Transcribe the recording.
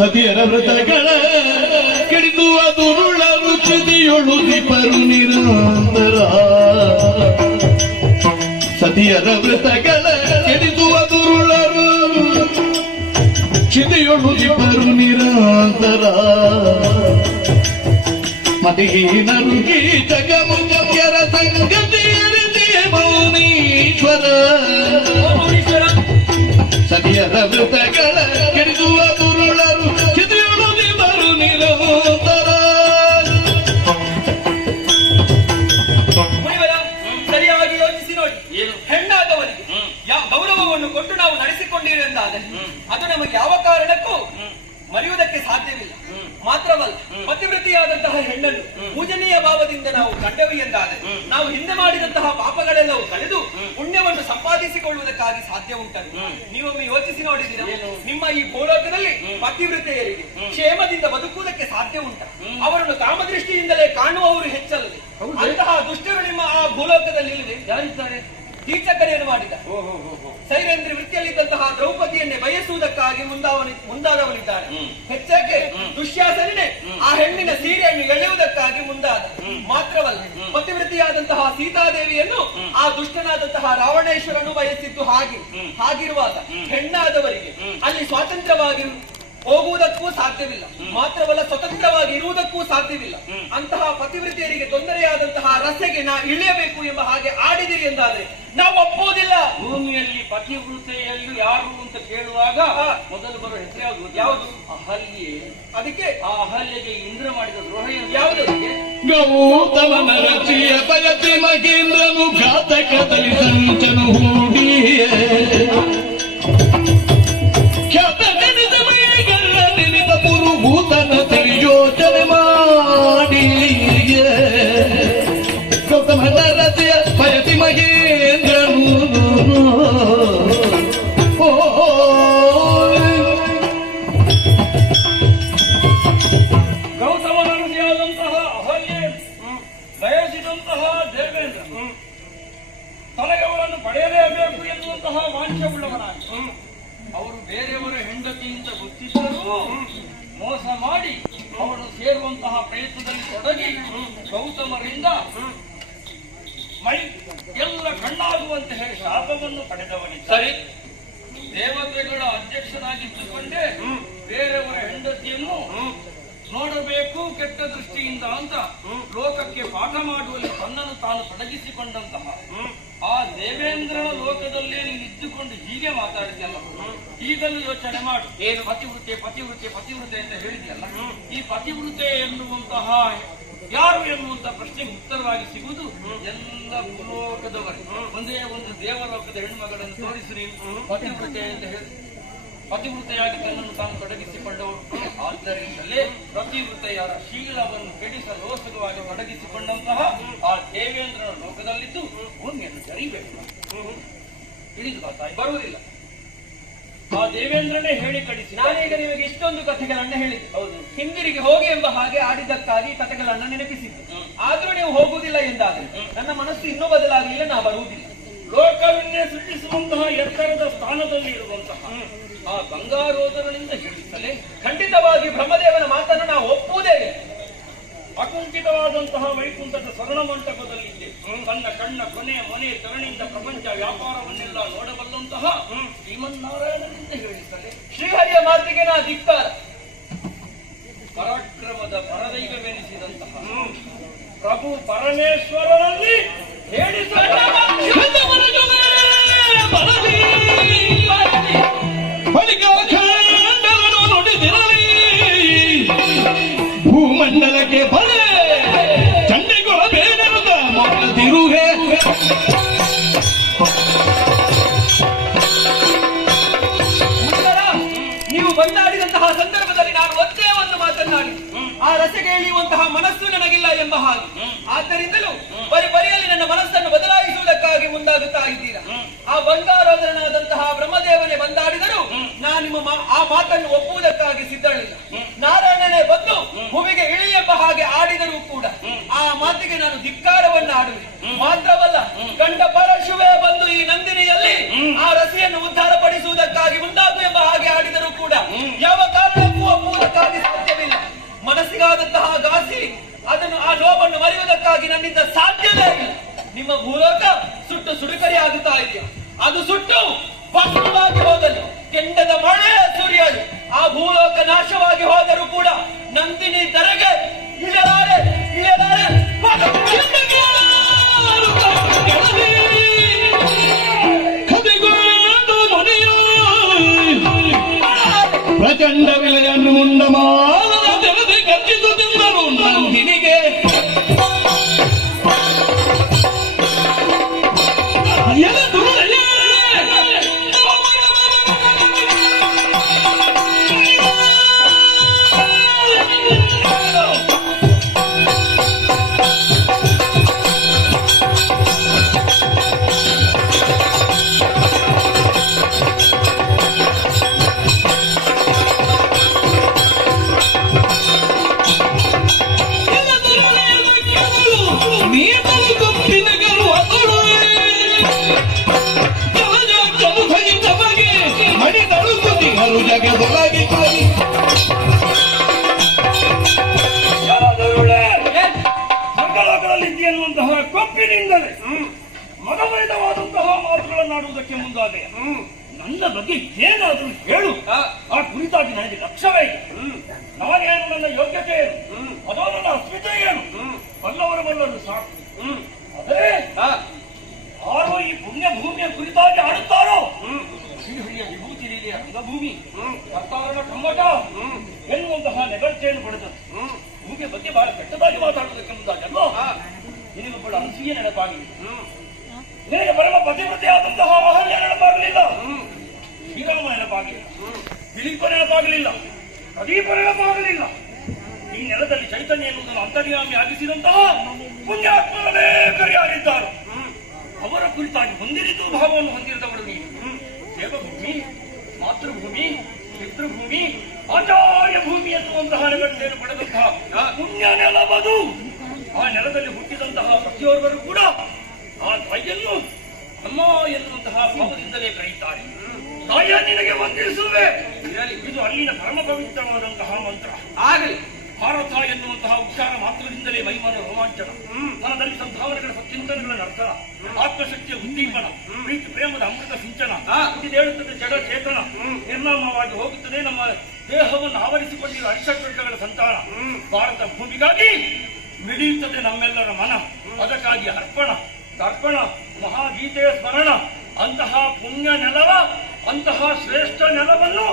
ಸತಿಯರ ವ್ರತಗಳ ಕೆಡಿದುವ ದುರುಳ ರುಚಿದಿಯೊಳು ದೀಪರು ನಿರಂತರ ಸತಿಯರ ವ್ರತಗಳ ಕೆಡಿದುವ ದುರುಳರು ಚಿದಿಯೊಳು ದೀಪರು ನಿರಂತರ ಮತಿಹೀನರುಗಿ ಜಗಮುಖ್ಯರ ಸಂಗತಿಯರಿದೆ ಮೌನೀಶ್ವರ ಸತಿಯರ ವ್ರತಗಳ ಕೆಡಿದುವ ದುರುಳರು ಚಿದಿಯೊಳು ದೀಪರು ನಿರಂತರ. ಸರಿಯಾಗಿ ಯೋಚಿಸಿ ನೋಡಿ, ಹೆಣ್ಣಾದವರಿಗೆ ಗೌರವವನ್ನು ಕೊಟ್ಟು ನಾವು ನಡೆಸಿಕೊಂಡಿರುವುದಾದರೆ ಅದು ನಮಗೆ ಯಾವ ಕಾರಣಕ್ಕೂ ಮರೆಯುವುದಕ್ಕೆ ಸಾಧ್ಯವಿಲ್ಲ. ಮಾತ್ರವಲ್ಲ, ಪತಿವ್ರತಿಯಾದಂತಹ ಹೆಣ್ಣನ್ನು ಪೂಜನೀಯ ಭಾವದಿಂದ ನಾವು ಕಂಡವಿ ಎಂದಾದರೆ ನಾವು ಹಿಂದೆ ಮಾಡಿದಂತಹ ಪಾಪಗಳೆಲ್ಲವೂ ಕಳೆದು ಪುಣ್ಯವನ್ನು ಸಂಪಾದಿಸಿಕೊಳ್ಳುವುದಕ್ಕಾಗಿ ಸಾಧ್ಯ ಉಂಟದು. ನೀವೊಮ್ಮೆ ಯೋಚಿಸಿ ನೋಡಿದ್ದೀರಾ, ನಿಮ್ಮ ಈ ಭೂಲೋಕದಲ್ಲಿ ಪತಿವ್ರತೆಯರಿಗೆ ಕ್ಷೇಮದಿಂದ ಬದುಕುವುದಕ್ಕೆ ಸಾಧ್ಯ ಉಂಟ? ಅವರನ್ನು ಕಾಮದೃಷ್ಟಿಯಿಂದಲೇ ಕಾಣುವವರು ಹೆಚ್ಚಲ್ಲದೆ ಅಂತಹ ದುಷ್ಟರು ನಿಮ್ಮ ಆ ಭೂಲೋಕದಲ್ಲಿ ಇಲ್ಲದೆ ಯಾರಿದ್ದಾರೆ? ಕೀಚಕನೇನು ಮಾಡಿದ? ಸೈರೇಂದ್ರ ವೃತ್ತಿಯಲ್ಲಿದ್ದಂತಹ ದ್ರೌಪದಿಯನ್ನೇ ಬಯಸುವುದಕ್ಕಾಗಿ ಮುಂದಾದವನಿದ್ದಾನೆ. ಹೆಚ್ಚಾಗಿ ದುಶ್ಯಾಸನೇ ಆ ಹೆಣ್ಣಿನ ಸೀರೆಯನ್ನು ಎಳೆಯುವುದಕ್ಕಾಗಿ ಮುಂದಾದ. ಮಾತ್ರವಲ್ಲ, ಪತಿವ್ರತಿಯಾದಂತಹ ಸೀತಾದೇವಿಯನ್ನು ಆ ದುಷ್ಟನಾದಂತಹ ರಾವಣೇಶ್ವರನು ಬಯಸಿದ್ದು ಹಾಗಿರುವಾಗ ಹೆಣ್ಣಾದವರಿಗೆ ಅಲ್ಲಿ ಸ್ವಾತಂತ್ರ್ಯವಾಗಿ ಹೋಗುವುದಕ್ಕೂ ಸಾಧ್ಯವಿಲ್ಲ. ಮಾತ್ರವಲ್ಲ, ಸ್ವತಂತ್ರವಾಗಿ ಇರುವುದಕ್ಕೂ ಸಾಧ್ಯವಿಲ್ಲ. ಅಂತಹ ಪತಿವ್ರತಿಯರಿಗೆ ತೊಂದರೆಯಾದಂತಹ ರಸೆಗೆ ನಾವು ಇಳಿಯಬೇಕು ಎಂಬ ಹಾಗೆ ಆಡಿದಿರಿ ಎಂದಾದ್ರೆ ನಾವು ಒಪ್ಪುವುದಿಲ್ಲ. ಭೂಮಿಯಲ್ಲಿ ಪತಿವ್ರತೆಯಲ್ಲಿ ಯಾರು ಅಂತ ಕೇಳುವಾಗ ಮೊದಲು ಬರುವ ಹೆಸರು ಯಾವುದು? ಅಹಲ್ಯೆ. ಅದಕ್ಕೆ ಆ ಅಹಲ್ಯೆಗೆ ಇಂದ್ರ ಮಾಡಿದ ದ್ರೋಹ ಯಾವುದು? ಗೌತಮನ ರಚಿಯ ಬಯತಿ ಮಗೇಂದ್ರನು ಘಾತಕದಲ್ಲಿ ಸಂಚನು ಹೂಡಿಯೇ ಭೂತನ ಯೋಚನೆ ಮಾಡಿ ಗೌತಮನ ರಚೆಯ ಬಯತಿ ಮಗೇಂದ್ರನು ಗೌತಮನ ರಚೆಯಾದಂತಹ ಅಹಲ್ಯೆ ಬಯಸಿದಂತಹ ದೇವೇಂದ್ರ ತನಗೆ ಅವರನ್ನು ಪಡೆಯಲೇಬೇಕು ಎನ್ನುವಂತಹ ವಾಂಛೆಯುಳ್ಳವನಾಗಿ ಅವರು ಬೇರೆಯವರ ಹೆಂಡತಿಯಿಂದ ಗೊತ್ತಿದ್ದರೂ ಮೋಸ ಮಾಡಿ ಅವನು ಸೇರುವಂತಹ ಪ್ರಯತ್ನದಲ್ಲಿ ತೊಡಗಿ ಗೌತಮರಿಂದ ಮೈ ಎಲ್ಲ ಕಣ್ಣಾಗುವಂತೆ ಹೇಳಿ ಶಾಪವನ್ನು ಪಡೆದವನಿದ್ದ. ಸರಿ, ದೇವತೆಗಳ ಅಧ್ಯಕ್ಷನಾಗಿದ್ದುಕೊಂಡೇ ಬೇರೆಯವರ ಹೆಂಡತಿಯನ್ನು ನೋಡಬೇಕು ಕೆಟ್ಟ ದೃಷ್ಟಿಯಿಂದ ಅಂತ ಲೋಕಕ್ಕೆ ಪಾಠ ಮಾಡುವಲ್ಲಿ ತನ್ನನ್ನು ತಾನು ತೊಡಗಿಸಿಕೊಂಡಂತಹ ಆ ದೇವೇಂದ್ರನ ಲೋಕದಲ್ಲೇ ನೀನು ಇದ್ದುಕೊಂಡು ಹೀಗೆ ಮಾತಾಡಿದ್ಯಲ್ಲ, ಈಗಲೂ ಯೋಚನೆ ಮಾಡು. ಏನು ಪತಿವೃತೆ ಪತಿವೃತೆ ಪತಿವೃತೆ ಅಂತ ಹೇಳಿದ್ಯಲ್ಲ, ಈ ಪತಿವೃತೆ ಎನ್ನುವಂತಹ ಯಾರು ಎನ್ನುವಂತ ಪ್ರಶ್ನೆಗೆ ಉತ್ತರವಾಗಿ ಸಿಗುವುದು ಎಲ್ಲ ಭೂಲೋಕದವರೇ. ಒಂದೇ ಒಂದು ದೇವಲೋಕದ ಹೆಣ್ಣುಮಗಳನ್ನು ತೋರಿಸಿ ನೀನು ಪತಿವೃತೆ ಅಂತ ಹೇಳಿ ಪತಿವೃತೆಯಾಗಿ ತನ್ನನ್ನು ತಾನು ತೊಡಗಿಸಿಕೊಂಡವರು. ಆದ್ದರಿಂದಲೇ ಪತಿವೃತೆಯರ ಶೀಲವನ್ನು ಕೆಡಿಸಲೋಸಕವಾಗಿ ತೊಡಗಿಸಿಕೊಂಡಂತಹ ಆ ದೇವೇಂದ್ರನ ಲೋಕದಲ್ಲಿದ್ದು ಭೂಮಿಯನ್ನು ಜರಿಬೇಕು. ತಿಳಿದು ಬರ್ತಾಯಿ ಬರುವುದಿಲ್ಲ. ಆ ದೇವೇಂದ್ರನೇ ಹೇಳಿ ಕಳಿಸಿ. ನಾನೀಗ ನಿಮಗೆ ಇಷ್ಟೊಂದು ಕಥೆಗಳನ್ನ ಹೇಳಿದೆ. ಹೌದು, ಹಿಂದಿರುಗಿ ಹೋಗಿ ಎಂಬ ಹಾಗೆ ಆಡಿದ್ದಕ್ಕಾಗಿ ಕಥೆಗಳನ್ನ ನೆನಪಿಸಿದ್ದು. ಆದ್ರೂ ನೀವು ಹೋಗುವುದಿಲ್ಲ ಎಂದಾದ್ರೆ ನನ್ನ ಮನಸ್ಸು ಇನ್ನೂ ಬದಲಾಗಲಿಲ್ಲ, ನಾ ಬರುವುದಿಲ್ಲ. ಲೋಕವನ್ನೇ ಸೃಷ್ಟಿಸುವಂತಹ ಎತ್ತರದ ಸ್ಥಾನದಲ್ಲಿ ಇರುವಂತಹ ಆ ಗಂಗಾರೋದರನಿಂದ ಹೇಳಿಸಲೇ ಖಂಡಿತವಾಗಿ ಬ್ರಹ್ಮದೇವನ ಮಾತನ್ನು ನಾವು ಒಪ್ಪುವುದೇ. ಅಕುಂಠಿತವಾದಂತಹ ವೈಕುಂಠದ ಸ್ವರ್ಣ ಮಂಟಪದಲ್ಲಿದ್ದೆ ತನ್ನ ಕಣ್ಣ ಕೊನೆ ಮನೆ ತರಣಿಂದ ಪ್ರಪಂಚ ವ್ಯಾಪಾರವನ್ನೆಲ್ಲ ನೋಡಬಲ್ಲಂತಹ ಶ್ರೀಮನ್ನಾರಾಯಣನಿಂದ ಹೇಳಿಸಲೇ ಶ್ರೀಹರಿಯ ಮಾತಿಗೆ ನಾ ಧಿಕ್ಕಾರ. ಪರಾಕ್ರಮದ ಪರದೈವವೆನಿಸಿದಂತಹ ಪ್ರಭು ಪರಮೇಶ್ವರನಲ್ಲಿ ಹೇಳಿಸಲು ಭೂಮಂಡಲಕ್ಕೆ ಬರೆ ಚಂಡೆಗಳ ಬೇಡದ ಮೊದಲಿರುವೆ ನೀವು ಬಂದಾಡಿದಂತಹ ಸಂದರ್ಭದಲ್ಲಿ ನಾನು ಒಂದೇ ಒಂದು ಮಾತನ್ನಾಡಿ ಆ ರಸೆಗೆ ಎಳೆಯುವಂತಹ ಮನಸ್ಸು ನನಗಿಲ್ಲ ಎಂಬ ಹಾಗೆ. ಆದ್ದರಿಂದಲೂ ಬರಿಯಲ್ಲಿ ನನ್ನ ಮನಸ್ಸನ್ನು ಬದಲಾಯಿಸುವುದಕ್ಕಾಗಿ ಮುಂದಾಗುತ್ತಾ ಇದ್ದೀರಾ. ಆ ಬಂಗಾರೋದರನಾದಂತಹ ಬ್ರಹ್ಮದೇವನೇ ಬಂದಾಡಿದರೂ ನಾನು ನಿಮ್ಮ ಆ ಮಾತನ್ನು ಒಪ್ಪುವುದಕ್ಕಾಗಿ ಸಿದ್ಧಳಿಲ್ಲ. ನಾರಾಯಣನೇ ಬಂದು ಭೂಮಿಗೆ ಇಳಿ ಎಂಬ ಹಾಗೆ ಆಡಿದರೂ ಕೂಡ ಆ ಮಾತಿಗೆ ನಾನು ಧಿಕ್ಕಾರವನ್ನು ಆಡುವೆ. ಮಾತ್ರವಲ್ಲ, ಗಂಡ ಪರಶುವೇ ಬಂದು ಈ ನಂದಿನಿಯಲ್ಲಿ ಆ ರಸೆಯನ್ನು ಉದ್ಧಾರ ಪಡಿಸುವುದಕ್ಕಾಗಿ ಮುಂದಾಗು ಎಂಬ ಹಾಗೆ ಆಡಿದರೂ ಕೂಡ ಯಾವ ಕಾರಣಕ್ಕೂ ಒಪ್ಪುವುದಿಲ್ಲ. ಮರೆಯುವುದಕ್ಕಾಗಿ ಸಾಧ್ಯವಿಲ್ಲ. ಮನಸ್ಸಿಗಾದಂತಹ ಘಾಸಿ ಅದನ್ನು ಆ ನೋವನ್ನು ಮರೆಯುವುದಕ್ಕಾಗಿ ನನ್ನಿಂದ ಸಾಧ್ಯವೇ ಇಲ್ಲ. ನಿಮ್ಮ ಭೂಲೋಕ ಸುಟ್ಟು ಸುಡುಕರಿ ಆಗುತ್ತಾ ಇದೆಯಾ? ಅದು ಸುಟ್ಟು ಭಸ್ಮವಾಗಿ ಹೋದಲ್ಲಿ ಕೆಂಡದ ಮಳೆ ಸುರಿಯಲು ಆ ಭೂಲೋಕ ನಾಶವಾಗಿ ಹೋದರೂ ಕೂಡ ನಂದಿನಿ ಧರೆಗೆ ಇಳಿಯಲಾರೆ ಇಳಿಯಲಾರೆ. ಪ್ರಚಂಡ ವಿಲಯನು ಮುಂಡ ಮಾನದ ತೆರೆದು ಕಚ್ಚಿಸುತ್ತಿದ್ದರು ನಂದಿನಿಗೆ. ಮಂಗಳೋಕದಲ್ಲಿದ್ದೀಯನ್ನುವಂತಹ ಕೊಪ್ಪಿನಿಂದಲೇ ಮದಮೈದವಾದಂತಹ ಮಾತುಗಳನ್ನಾಡುವುದಕ್ಕೆ ಮುಂದಾದೆ. ನನ್ನ ಬಗ್ಗೆ ಏನಾದರೂ ಹೇಳು. ಆ ಕುರಿತಾಗಿ ನನಗೆ ಲಕ್ಷ್ಯವೇ ಇದೆ. ನಾನೇನು, ನನ್ನ ಯೋಗ್ಯತೆ ಏನು, ಅದೋ ನನ್ನ ಅಸ್ಮಿತೆ ಏನು, ಬಲ್ಲವರು ಬಲ್ಲರು ಸಾಕು. ಅದೇ ಯಾರೋ ಈ ಪುಣ್ಯ ಭೂಮಿಯ ಕುರಿತಾಗಿ ಆಡುತ್ತಾರೋ, ಶ್ರೀಹರಿಯ ವಿಭೂತಿ ಲೀಲೆಯ ರಂಗಭೂಮಿ ಕರ್ತಾರನ ಕಮ್ಮಟ ಎನ್ನುವಂತಹ ನೆಗರ್ಚೆಯನ್ನು ಪಡೆದದ್ದು ಭೂಮಿಯ ಬಗ್ಗೆ ಬಹಳ ಕೆಟ್ಟದಾಗಿ ಮಾತಾಡುವುದಕ್ಕೆ ಮುಂದಾಗಲ್ವೋ. ನಿನಗೊಬ್ಬಳು ಅನಸೂಯೆ ನೆನಪಾಗಲಿಲ್ಲ, ನಿನಗೆ ಪರಮ ಪತಿವ್ರತೆಯಾದಂತಹ ಅಹಲ್ಯ ನೆನಪಾಗಲಿಲ್ಲ, ಶ್ರೀರಾಮ ನೆನಪಾಗಲಿಲ್ಲ, ದಿಲೀಪ ನೆನಪಾಗಲಿಲ್ಲ, ಪ್ರದೀಪ ನೆನಪಾಗಲಿಲ್ಲ. ಈ ನೆಲದಲ್ಲಿ ಚೈತನ್ಯ ಎನ್ನುವುದನ್ನು ಅಂತರ್ಯಾಮಿ ಆಗಿಸಿದಂತಹ ಪುಣ್ಯಾತ್ಮರೇ ಕರೆಯಾಗಿದ್ದಾರೆ. ಅವರ ಕುರಿತಾಗಿ ಹೊಂದಿರಿದು ಭಾವವನ್ನು ಹೊಂದಿರದವರು ನೀನು. ದೇವಭೂಮಿ, ಮಾತೃಭೂಮಿ, ಪಿತೃಭೂಮಿ, ಆಚಾರ್ಯ ಭೂಮಿ ಎನ್ನುವಂತಹ ನೆಗಟ್ಟೆಯನ್ನು ಪಡೆದಂತಹ ಪುಣ್ಯ ನೆಲವದು. ಆ ನೆಲದಲ್ಲಿ ಹುಟ್ಟಿದಂತಹ ಪ್ರತಿಯೊಬ್ಬರು ಕೂಡ ಆ ತಾಯಿಯನ್ನು ಅಮ್ಮ ಎನ್ನುವಂತಹ ಭಾವದಿಂದಲೇ ಕರೆಯುತ್ತಾರೆ. ತಾಯಿಯ ನಿನಗೆ ವಂದಿಸುವೆ. ಇದು ಅಲ್ಲಿನ ಪರಮ ಪವಿತ್ರವಾದಂತಹ ಮಂತ್ರ. ಆಗಲಿ. ಭಾರತ ಎನ್ನುವಂತಹ ಉಚ್ಚಾರ ಮಾತ್ರದಿಂದಲೇ ಮೈಮನ ರೋಮಾಂಚನ, ಮನದಲ್ಲಿ ಸಂಭಾವನೆಗಳ ಸತ್ಚಿಂತನೆಗಳ ನರ್ತನ, ಆತ್ಮಶಕ್ತಿಯ ಉದ್ದೀಪನ, ಪ್ರೀತಿ ಪ್ರೇಮದ ಅಮೃತ ಸಿಂಚನ. ಇದೇಳುತ್ತದೆ ಜಡ ಚೇತನ, ನಿರ್ನಾಮವಾಗಿ ಹೋಗುತ್ತದೆ ನಮ್ಮ ದೇಹವನ್ನು ಆವರಿಸಿಕೊಂಡಿರುವ ಅರಿಷಡ್ವರ್ಗಗಳ ಸಂತಾನ. ಭಾರತ ಭೂಮಿಗಾಗಿ ಮಿಡಿಯುತ್ತದೆ ನಮ್ಮೆಲ್ಲರ ಮನ. ಅದಕ್ಕಾಗಿ ಅರ್ಪಣ, ತರ್ಪಣ, ಮಹಾಗೀತೆಯ ಸ್ಮರಣ. ಅಂತಹ ಪುಣ್ಯ ನೆಲವ, ಅಂತಹ ಶ್ರೇಷ್ಠ ನೆಲವನ್ನು